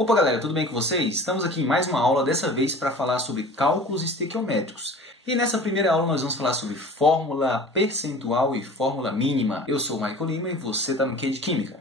Opa galera, tudo bem com vocês? Estamos aqui em mais uma aula, dessa vez para falar sobre cálculos estequiométricos. E nessa primeira aula nós vamos falar sobre fórmula percentual e fórmula mínima. Eu sou o Michael Lima e você está no Q de Química.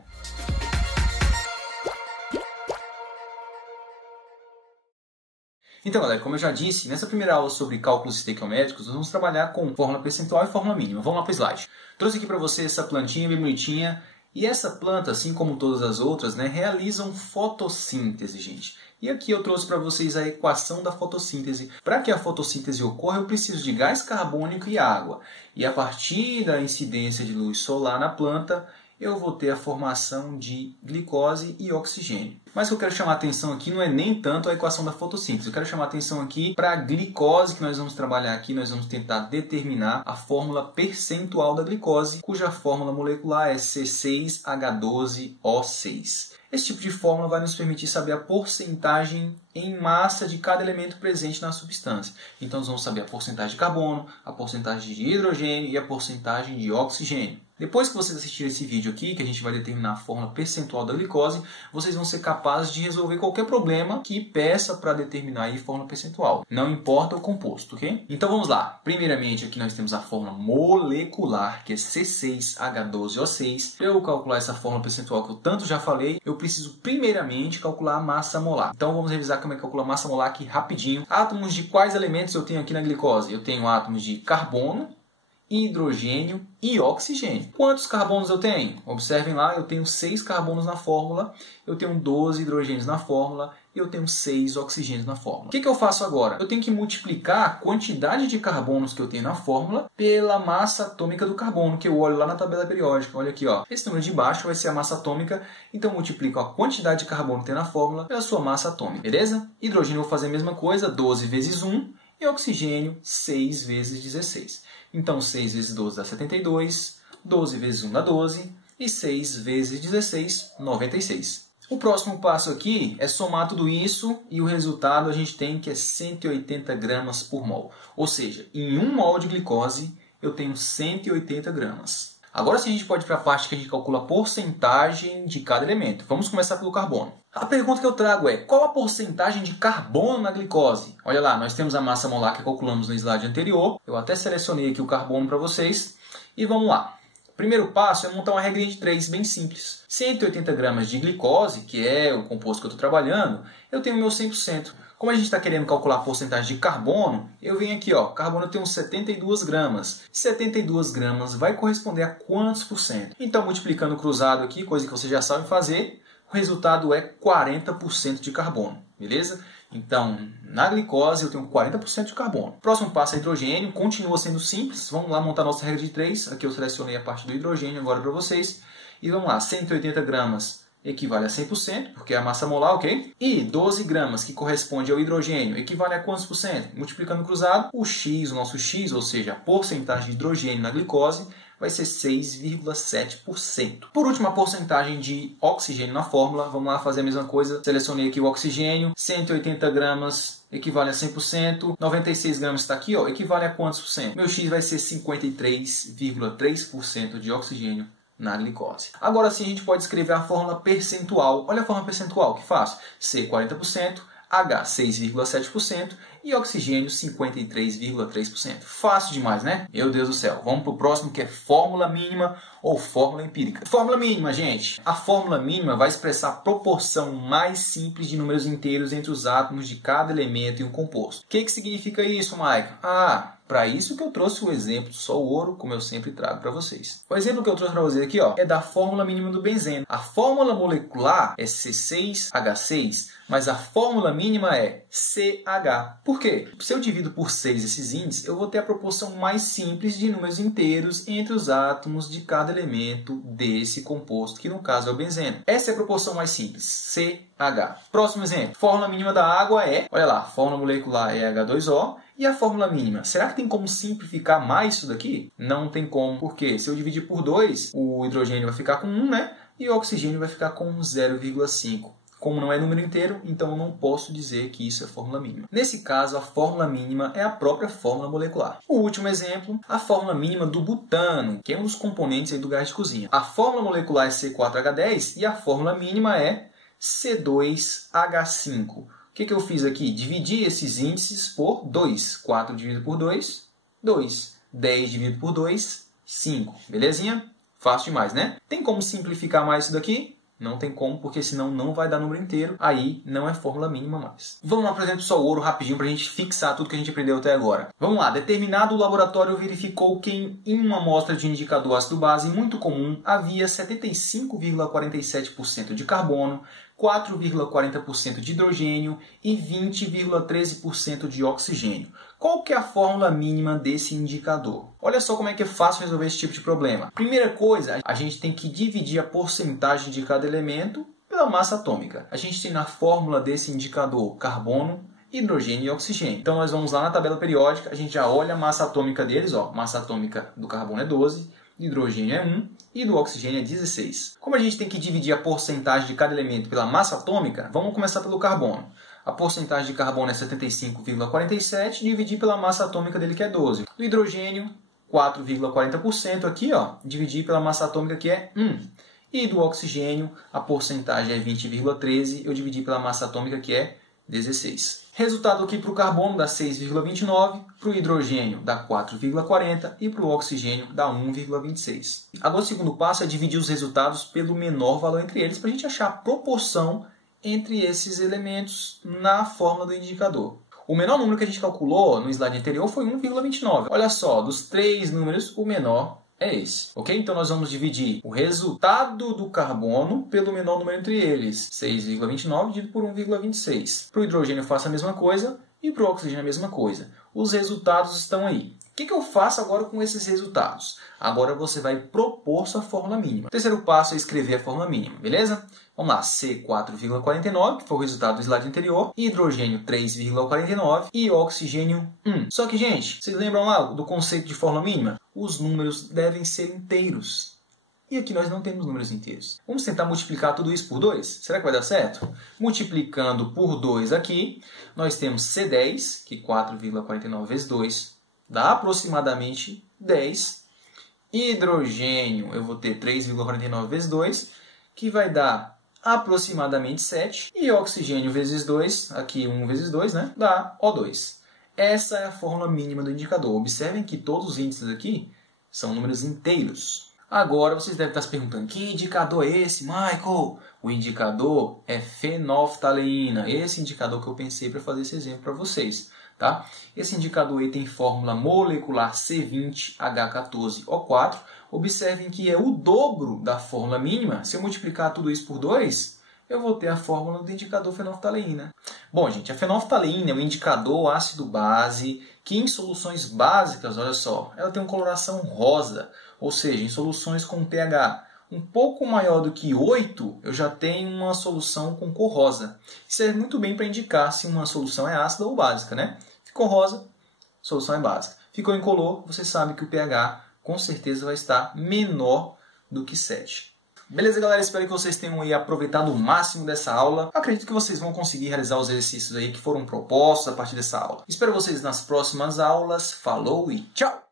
Então galera, como eu já disse, nessa primeira aula sobre cálculos estequiométricos, nós vamos trabalhar com fórmula percentual e fórmula mínima. Vamos lá para o slide. Trouxe aqui para você essa plantinha bem bonitinha. E essa planta, assim como todas as outras, realizam fotossíntese, gente. E aqui eu trouxe para vocês a equação da fotossíntese. Para que a fotossíntese ocorra, eu preciso de gás carbônico e água. E a partir da incidência de luz solar na planta, eu vou ter a formação de glicose e oxigênio. Mas o que eu quero chamar a atenção aqui não é nem tanto a equação da fotossíntese. Eu quero chamar a atenção aqui para a glicose que nós vamos trabalhar aqui. Nós vamos tentar determinar a fórmula percentual da glicose, cuja fórmula molecular é C6H12O6. Esse tipo de fórmula vai nos permitir saber a porcentagem em massa de cada elemento presente na substância. Então, nós vamos saber a porcentagem de carbono, a porcentagem de hidrogênio e a porcentagem de oxigênio. Depois que vocês assistirem esse vídeo aqui, que a gente vai determinar a fórmula percentual da glicose, vocês vão ser capazes de resolver qualquer problema que peça para determinar a fórmula percentual. Não importa o composto, ok? Então vamos lá. Primeiramente aqui nós temos a fórmula molecular, que é C6H12O6. Para eu calcular essa fórmula percentual que eu tanto já falei, eu preciso primeiramente calcular a massa molar. Então vamos revisar como é que calcula a massa molar aqui rapidinho. Átomos de quais elementos eu tenho aqui na glicose? Eu tenho átomos de carbono, hidrogênio e oxigênio. Quantos carbonos eu tenho? Observem lá, eu tenho 6 carbonos na fórmula, eu tenho 12 hidrogênios na fórmula e eu tenho 6 oxigênios na fórmula. O que eu faço agora? Eu tenho que multiplicar a quantidade de carbonos que eu tenho na fórmula pela massa atômica do carbono, que eu olho lá na tabela periódica. Olha aqui, ó. Esse número de baixo vai ser a massa atômica, então eu multiplico a quantidade de carbono que tem na fórmula pela sua massa atômica, beleza? Hidrogênio eu vou fazer a mesma coisa, 12 vezes 1, e oxigênio 6 vezes 16. Então, 6 vezes 12 dá 72, 12 vezes 1 dá 12, e 6 vezes 16, 96. O próximo passo aqui é somar tudo isso, e o resultado a gente tem que é 180 gramas por mol. Ou seja, em 1 mol de glicose, eu tenho 180 gramas. Agora sim a gente pode ir para a parte que a gente calcula a porcentagem de cada elemento. Vamos começar pelo carbono. A pergunta que eu trago é, qual a porcentagem de carbono na glicose? Olha lá, nós temos a massa molar que calculamos no slide anterior. Eu até selecionei aqui o carbono para vocês. E vamos lá. O primeiro passo é montar uma regrinha de 3 bem simples. 180 gramas de glicose, que é o composto que eu estou trabalhando, eu tenho o meu 100%. Como a gente está querendo calcular a porcentagem de carbono, eu venho aqui, ó, carbono eu tenho 72 gramas. 72 gramas vai corresponder a quantos por cento? Então, multiplicando cruzado aqui, coisa que você já sabe fazer, o resultado é 40% de carbono, beleza? Então, na glicose eu tenho 40% de carbono. Próximo passo é hidrogênio, continua sendo simples. Vamos lá montar nossa regra de 3. Aqui eu selecionei a parte do hidrogênio agora para vocês. E vamos lá, 180 gramas equivale a 100%, porque é a massa molar, ok? E 12 gramas, que corresponde ao hidrogênio, equivale a quantos por cento? Multiplicando cruzado, o X, o nosso X, ou seja, a porcentagem de hidrogênio na glicose, vai ser 6,7%. Por último, a porcentagem de oxigênio na fórmula. Vamos lá fazer a mesma coisa. Selecionei aqui o oxigênio. 180 gramas equivale a 100%. 96 gramas está aqui, ó, equivale a quantos por cento? Meu X vai ser 53,3% de oxigênio na glicose. Agora sim a gente pode escrever a fórmula percentual. Olha a fórmula percentual, que fácil. C 40%, H 6,7% e oxigênio 53,3%. Fácil demais, né? Meu Deus do céu. Vamos para o próximo, que é fórmula mínima ou fórmula empírica. Fórmula mínima, gente. A fórmula mínima vai expressar a proporção mais simples de números inteiros entre os átomos de cada elemento em um composto. O que significa isso, Mike? Para isso que eu trouxe o exemplo só o ouro, como eu sempre trago para vocês. O exemplo que eu trouxe para vocês aqui, ó, é da fórmula mínima do benzeno. A fórmula molecular é C6H6, mas a fórmula mínima é CH. Por quê? Se eu divido por 6 esses índices, eu vou ter a proporção mais simples de números inteiros entre os átomos de cada elemento desse composto, que no caso é o benzeno. Essa é a proporção mais simples, CH. Próximo exemplo. Fórmula mínima da água é, olha lá, a fórmula molecular é H2O. E a fórmula mínima? Será que tem como simplificar mais isso daqui? Não tem como, porque se eu dividir por 2, o hidrogênio vai ficar com 1, né? E o oxigênio vai ficar com 0,5. Como não é número inteiro, então eu não posso dizer que isso é fórmula mínima. Nesse caso, a fórmula mínima é a própria fórmula molecular. O último exemplo, a fórmula mínima do butano, que é um dos componentes aí do gás de cozinha. A fórmula molecular é C4H10 e a fórmula mínima é C2H5. O que eu fiz aqui? Dividi esses índices por 2. 4 dividido por 2, 2. 10 dividido por 2, 5. Belezinha? Fácil demais, né? Tem como simplificar mais isso daqui? Não tem como, porque senão não vai dar número inteiro. Aí não é fórmula mínima mais. Vamos lá, por exemplo, só o ouro rapidinho para a gente fixar tudo que a gente aprendeu até agora. Vamos lá. Determinado laboratório verificou que em uma amostra de indicador ácido-base muito comum havia 75,47% de carbono, 4,40% de hidrogênio e 20,13% de oxigênio. Qual que é a fórmula mínima desse indicador? Olha só como é que é fácil resolver esse tipo de problema. Primeira coisa, a gente tem que dividir a porcentagem de cada elemento pela massa atômica. A gente tem na fórmula desse indicador carbono, hidrogênio e oxigênio. Então nós vamos lá na tabela periódica, a gente já olha a massa atômica deles. Ó, massa atômica do carbono é 12, do hidrogênio é 1 e do oxigênio é 16. Como a gente tem que dividir a porcentagem de cada elemento pela massa atômica, vamos começar pelo carbono. A porcentagem de carbono é 75,47, dividir pela massa atômica dele, que é 12. Do hidrogênio, 4,40%, aqui, ó, dividir pela massa atômica, que é 1. E do oxigênio, a porcentagem é 20,13, eu dividi pela massa atômica, que é 16. Resultado aqui para o carbono dá 6,29, para o hidrogênio dá 4,40 e para o oxigênio dá 1,26. Agora o segundo passo é dividir os resultados pelo menor valor entre eles, para a gente achar a proporção entre esses elementos na fórmula do indicador. O menor número que a gente calculou no slide anterior foi 1,29. Olha só, dos três números, o menor é esse. Ok? Então nós vamos dividir o resultado do carbono pelo menor número entre eles. 6,29 dividido por 1,26. Para o hidrogênio eu faço a mesma coisa e para o oxigênio a mesma coisa. Os resultados estão aí. O que eu faço agora com esses resultados? Agora você vai propor sua fórmula mínima. O terceiro passo é escrever a fórmula mínima, beleza? Vamos lá, C4,49, que foi o resultado do slide anterior, hidrogênio 3,49 e oxigênio 1. Só que, gente, vocês lembram lá do conceito de fórmula mínima? Os números devem ser inteiros. E aqui nós não temos números inteiros. Vamos tentar multiplicar tudo isso por 2? Será que vai dar certo? Multiplicando por 2 aqui, nós temos C10, que 4,49 vezes 2 dá aproximadamente 10. Hidrogênio, eu vou ter 3,49 vezes 2, que vai dar aproximadamente 7. E oxigênio vezes 2, aqui 1 vezes 2, né? Dá O2. Essa é a fórmula mínima do indicador. Observem que todos os índices aqui são números inteiros. Agora vocês devem estar se perguntando, que indicador é esse, Michael? O indicador é fenolftaleína. Esse indicador que eu pensei para fazer esse exemplo para vocês. Tá? Esse indicador aí tem fórmula molecular C20H14O4. Observem que é o dobro da fórmula mínima. Se eu multiplicar tudo isso por 2, eu vou ter a fórmula do indicador fenolftaleína. Bom, gente, a fenolftaleína é um indicador ácido-base que em soluções básicas, olha só, ela tem uma coloração rosa. Ou seja, em soluções com pH um pouco maior do que 8, eu já tenho uma solução com cor rosa. Isso serve muito bem para indicar se uma solução é ácida ou básica, né? Ficou rosa, solução é básica. Ficou incolor, você sabe que o pH com certeza vai estar menor do que 7. Beleza, galera? Espero que vocês tenham aí aproveitado o máximo dessa aula. Acredito que vocês vão conseguir realizar os exercícios aí que foram propostos a partir dessa aula. Espero vocês nas próximas aulas. Falou e tchau!